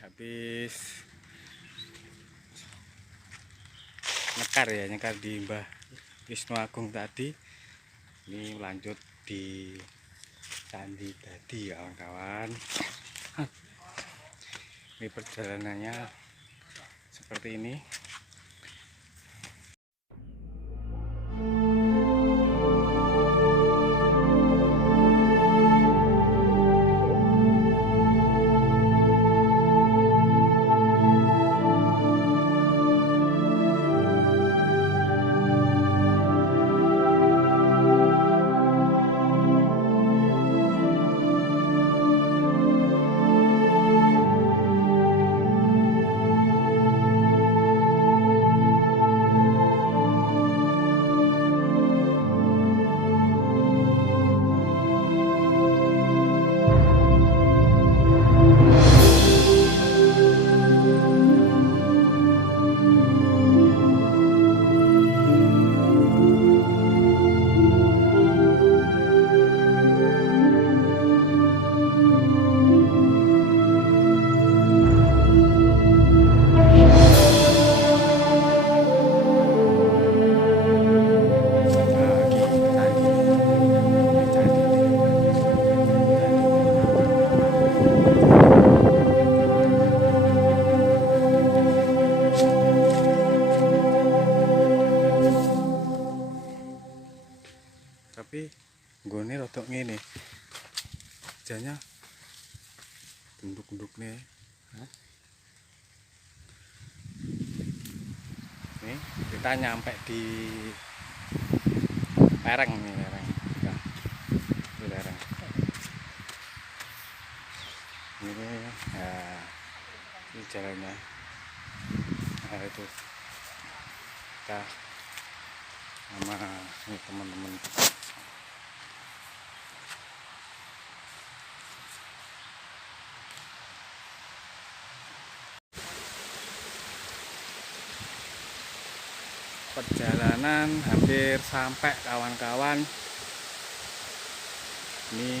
Habis nyekar di Mbah Wisnu Agung tadi, ini lanjut di Candi Dadi kawan-kawan. Ini perjalanannya seperti ini. Tapi gone rotok ngene. Janya genduk-genduk nih. Nih, kita nyampe di lereng nih, lereng. Ya, itu lereng. Ini ya, ini jalannya. Nah, itu kita sama ini teman-teman. Perjalanan hampir sampai kawan-kawan. Ini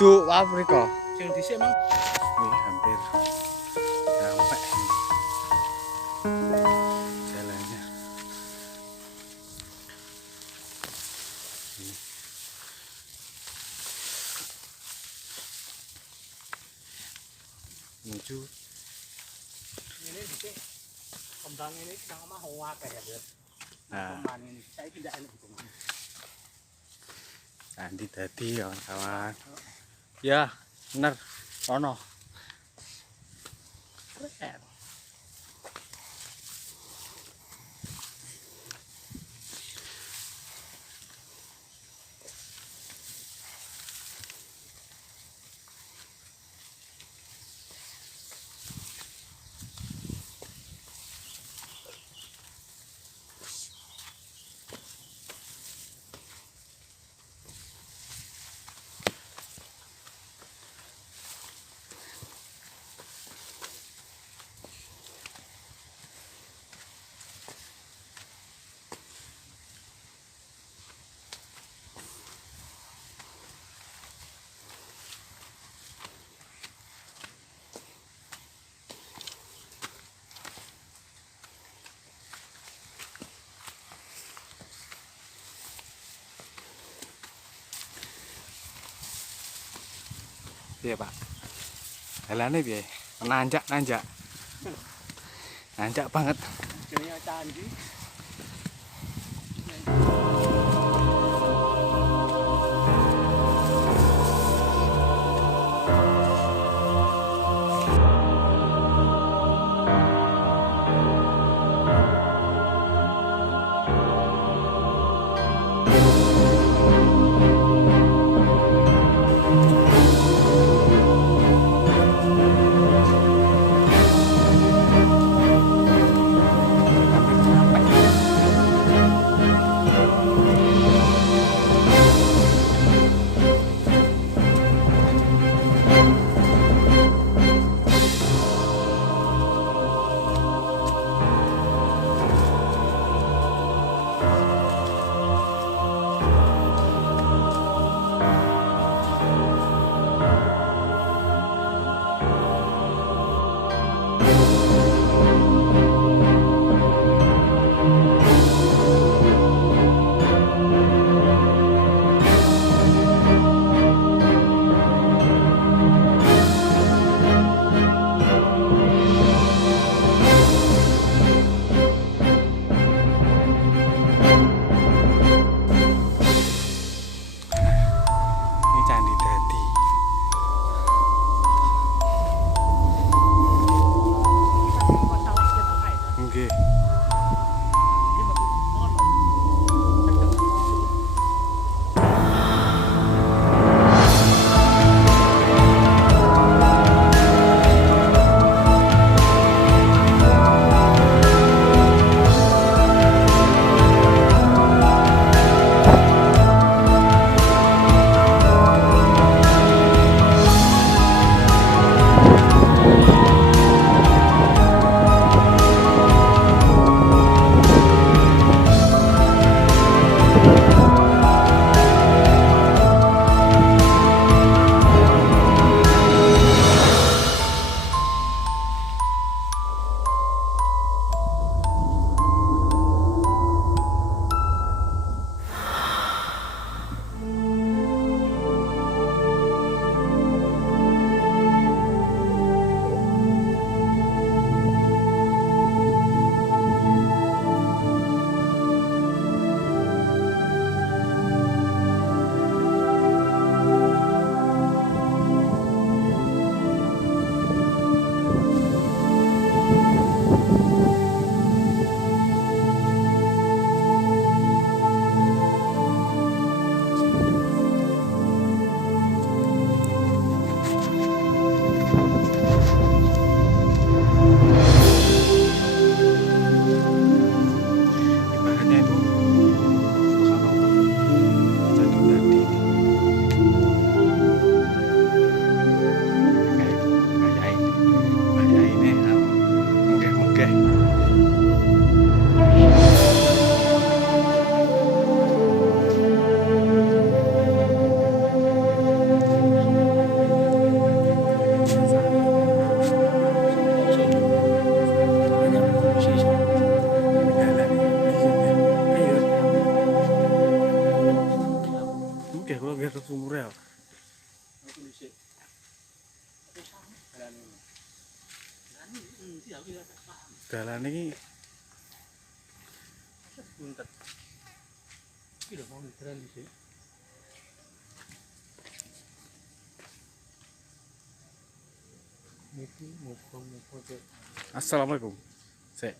duduk Afrika. Sing dhisik mang. Ini hampir sampai ini jalannya. Ini. Menuju. Ini dhisik kembang ini nang omah akeh ya. Nah, kembang ini saiki ndak enak gitu. Candi Dadi kawan-kawan. Ya, bener. Ono. Keren. Piye, Pak? Dalane piye? Nanjak, nanjak. Nanjak banget. Jenenge candi. Ini Candi Dadi. Masalah kita kae. Nggih. Iki metu ono. Ibaratnya itu kalau Candi Dadi kayak ini megeh-megeh. Mungkin kalau biar sumur ya. Aku dhisik. Tapi sama dalan ini. Dalan iki aku ya paham. Dalan ini Buntet. Iki lho mau dalan dhisik. Niki muka-muka cek. Assalamualaikum. Sek.